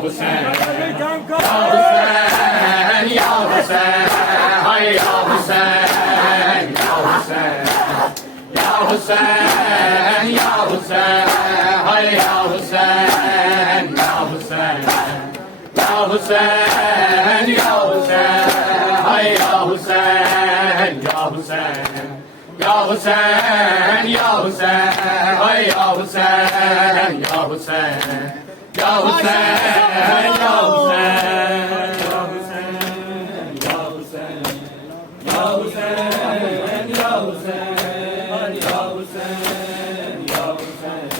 Hussein, Ya Hussein, hay Ya Hussein, Ya Hussein, Ya Hussein, Ya Hussein, hay Ya Hussein, Ya Hussein, Ya Hussein, Ya Hussein, hay Ya Hussein, Ya Hussein, Ya Hussein, Ya Hussein, hay Ya Hussein, Ya Hussein. Ya Hussein, Ya Hussein, Ya Hussein, Ya Hussein, Ya Hussein, Ya Hussein, Ya Hussein, Ya Hussein,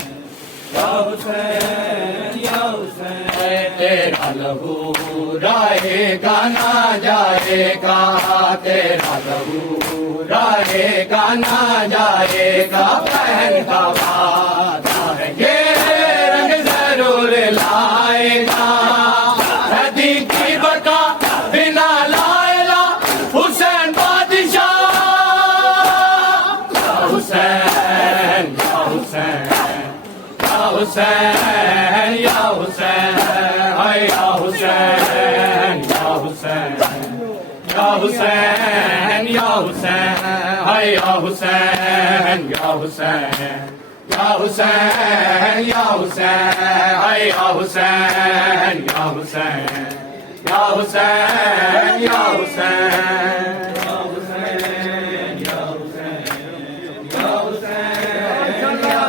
Ya Hussein, Ya Hussein. तेरा लहू रहेगा ना जाएगा, तेरा लहू रहेगा ना जाएगा, बहन का वादा है ये रंग जरूर लाएगा, नदी की बका बिना लाएला हुसैन बादशाह, या हुसैन, या हुसैन, या हुसैन, या हुसैन, हाय या हुसैन, या हुसैन, या हुसैन, या हुसैन, हाय या हुसैन, या हुसैन, या हुसैन, या हुसैन, हाय या हुसैन, या हुसैन, या हुसैन, या हुसैन, या हुसैन, या हुसैन, या हुसैन,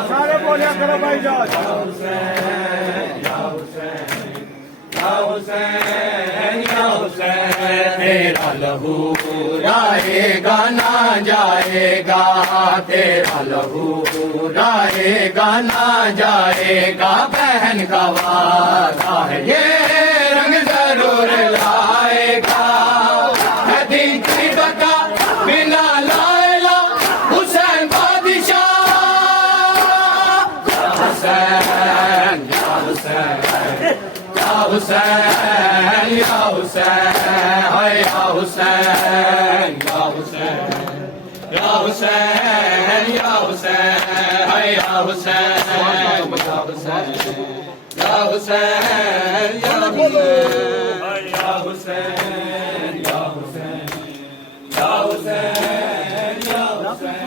सारे बोलिया करो भाई जान। या हुसैन, या हुसैन, या हुसैन, या हुसैन। तेरा लहू रहेगा ना जाएगा, तेरा लहू रहेगा ना जाएगा, बहन का वादा है ये रंग जरूर लाएगा, नदी की बका बिना लाएला हुसैन बादशाह, या हुसैन, या हुसैन, या हुसैन, या हुसैन, हाय या हुसैन, या हुसैन, या हुसैन, या हुसैन, हाय या हुसैन, या हुसैन, या हुसैन, या हुसैन, हाय या हुसैन, या हुसैन, या हुसैन, या हुसैन,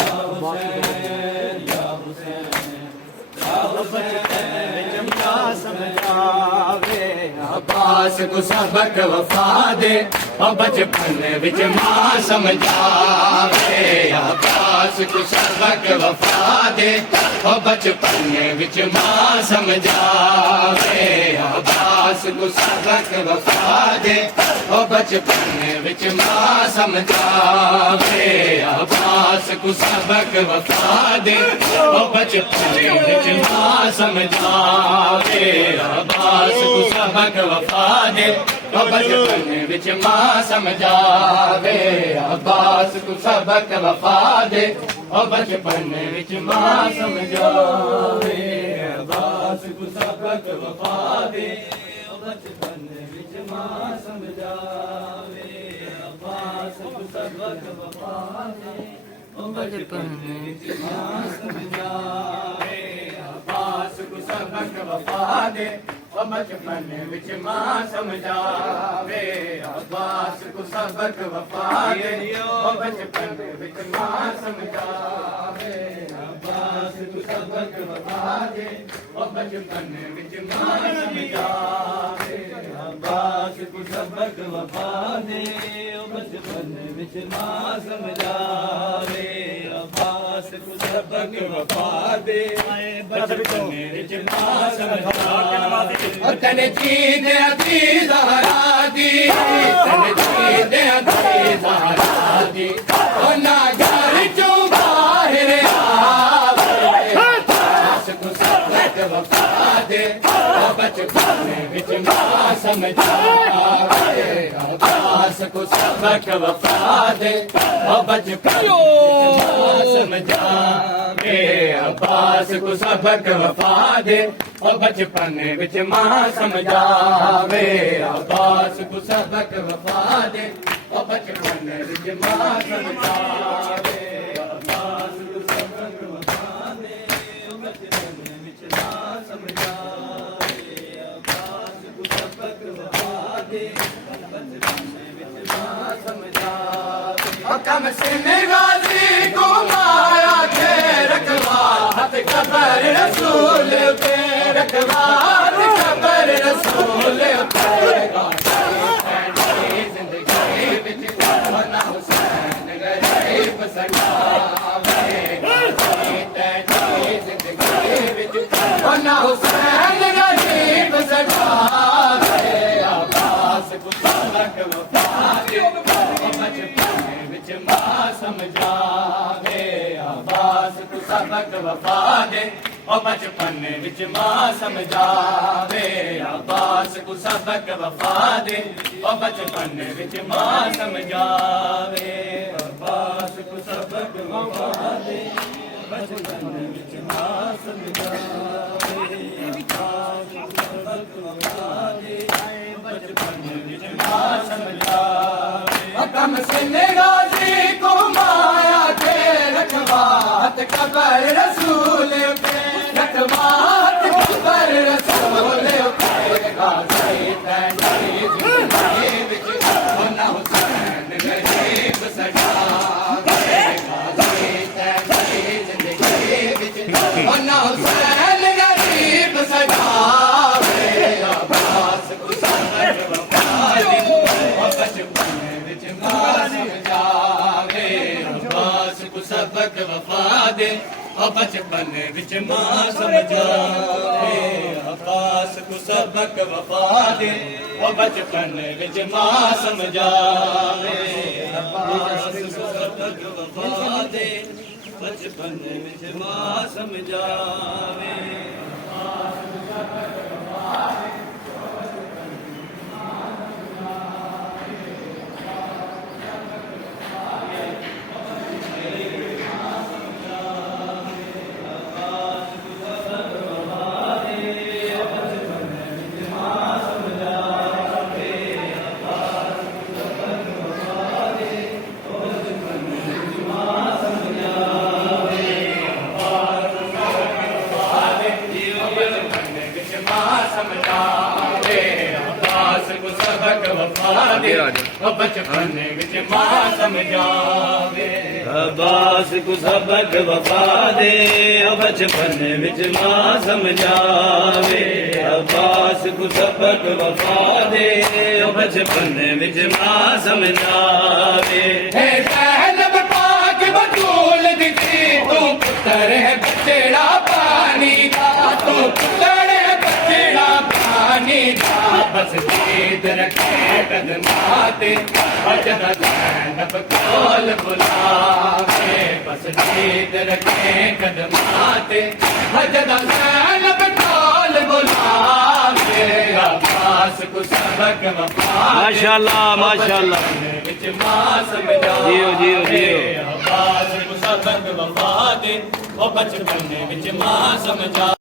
या हुसैन, या हुसैन, या हुसैन, या समझावे अब्बास को सबक वफा दे, और बचपन विच मां समझावे, अब्बास को सबक वफा दे, और बचपन विच मां समझावे, अब्बास को सबक वफा दे, और बचपन विच मां समझावे, अब्बास को सबक वफा दे, और बचपन विच मां समझावे, अब्बास को सबक वफा दे, और बचपन विच मां समझावे, अब्बास को सबक वफा दे, और बचपन विच मां समझावे, अब्बास को सबक वफा दे, और बचपन विच मां समझावे, अब्बास को सबक वफा दे, और बचपन विच मां समझावे, अब्बास को सबक वफा दे, और बचपन विच मां समझावे, अब्बास को सबक वफा दे, और बचपन विच मां समझावे, अब्बास को सबक वफा दे, और बचपन विच मां समझावे, अब्बास को सबक वफा दे, और बचपन विच मां समझावे, अब्बास को सबक वफा दे, बचपन विच मां समझावे, और तने चीद अती ज़हरा दी, तने चीद अती ज़हरा दी, और ना घर चों बाहर आवे, अब्बास को सबक वफा दे, और बचपन विच मां समझावे, अब्बास को सबक वफा दे, और बचपन विच मां समझावे, अब्बास को सबक वफा दे, और बचपन विच मां समझावे, अब्बास को सबक वफा दे, और बचपन विच मां समझावे, अब्बास को सबक वफा दे, और बचपन विच मां समझावे, कम सिन गाजी को माया के रखवा हथ कबर रसूल पे रखवा हथ कबर रसूल पे जिंदगी बिच होना हुसैन गरीब सगावे जिंदगी बिच होना हुसैन गरीब सगावे आवास को सलक वफा दे बचपन विच मां समझावे आवास को सबक वफा दे ओ बचपन विच मां समझावे आवास को सबक वफा दे ओ बचपन विच मां समझावे आवास को सबक वफा दे बचपन विच मां समझावे आवास को सबक वफा दे बचपन विच मां समझावे कम सिन गाजी को माया के रखवा हथ कबर रसूल पे रखवा हथ कबर रसूल पे गाजी तेरी जिंदगी विच होना हुसैन गरीब सगावे गाजी तेरी जिंदगी विच होना हुसैन गरीब सगावे आवास को सबक वफा दे ओ बचपन विच मां समझावे आवास को सबक वफा दे ओ बचपन विच मां समझावे आवास को सबक वफा दे ओ बचपन विच मां समझावे आवास को सबक वफा दे बचपन विच मां समझावे बचपन विच मां समझावे अब्बास को सबक वफा दे बचपन विच मां समझावे अब्बास को सबक वफा दे बचपन विच मां समझावे हे ज़ैनब पाक बतूल दी तू पुत्र है बचड़ा पानी दा तू पुत्र है बचड़ा पानी दा बस दीद रखे कदमाते वजद ज़ैनब कोल बुलावे बस दीद रखे कदमाते वजद ज़ैनब कोल बुलावे अब्बास को सबक वफा माशाअल्लाह माशाअल्लाह विच मां समझावे जियो जियो जियो अब्बास को सबक वफा दे ओ बचपन विच मां समझा